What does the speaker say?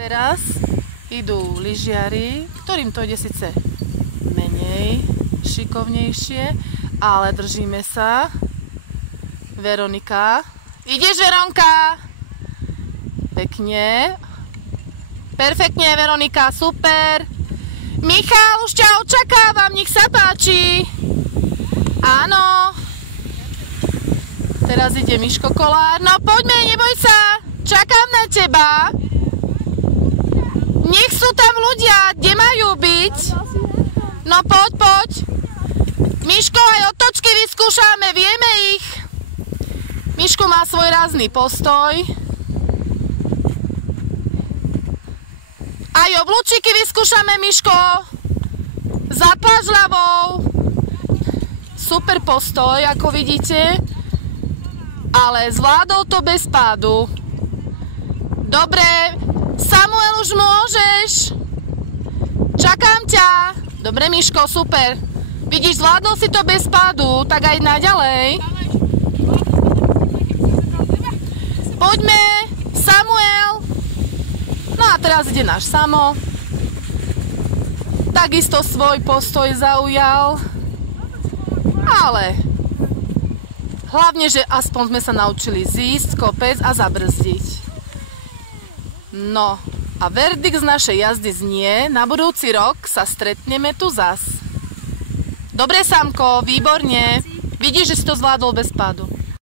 Teraz idú lyžiari, ktorým to ide síce menej šikovnejšie, ale držíme sa. Veronika. Ideš, Veronka? Pekne. Perfektne, Veronika, super. Michal, už ťa očakávam, nech sa páči. Áno. Teraz ide Miško Kolár. No poďme, neboj sa. Čakám na teba. Nech sú tam ľudia, kde majú byť. No poď, poď. Miško, aj otočky vyskúšame, vieme ich. Miško má svoj rázny postoj. Aj oblúčiky vyskúšame, Miško. Zatlač ľavou. Super postoj, ako vidíte. Ale zvládol to bez pádu. Dobre, Samuel, už môžeš. Čakám ťa. Dobre, Miško, super. Vidíš, zvládol si to bez pádu, tak aj naďalej. Poďme, Samuel. No a teraz ide náš Samo. Takisto svoj postoj zaujal. Ale hlavne, že aspoň sme sa naučili zísť kopec a zabrzdiť. No a verdikt z našej jazdy znie, na budúci rok sa stretneme tu zas. Dobre, Samko, výborne. Vidíš, že si to zvládol bez pádu.